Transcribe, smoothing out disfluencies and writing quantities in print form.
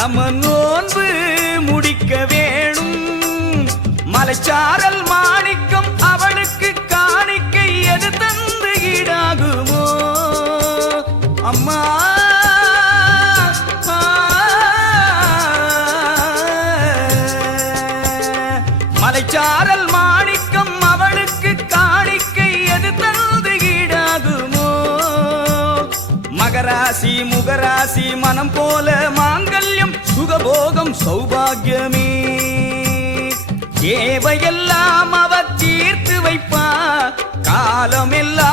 நம்ம நோன்பு முடிக்க வேணும். மலைச்சாரல் மாணிக்கம் அவளுக்கு காணிக்கை எது தந்து ஈடாகுமோ அம்மா. மலைச்சாரல் மாணிக்கம் அவளுக்கு காணிக்கை எது தந்து ஈடாகுமோ. மகராசி முகராசி மனம் போல மாங்கல்யம் சுகபோகம் சௌபாகியமே. தேவையெல்லாம் அவ தீர்த்து வைப்பா காலமெல்லாம்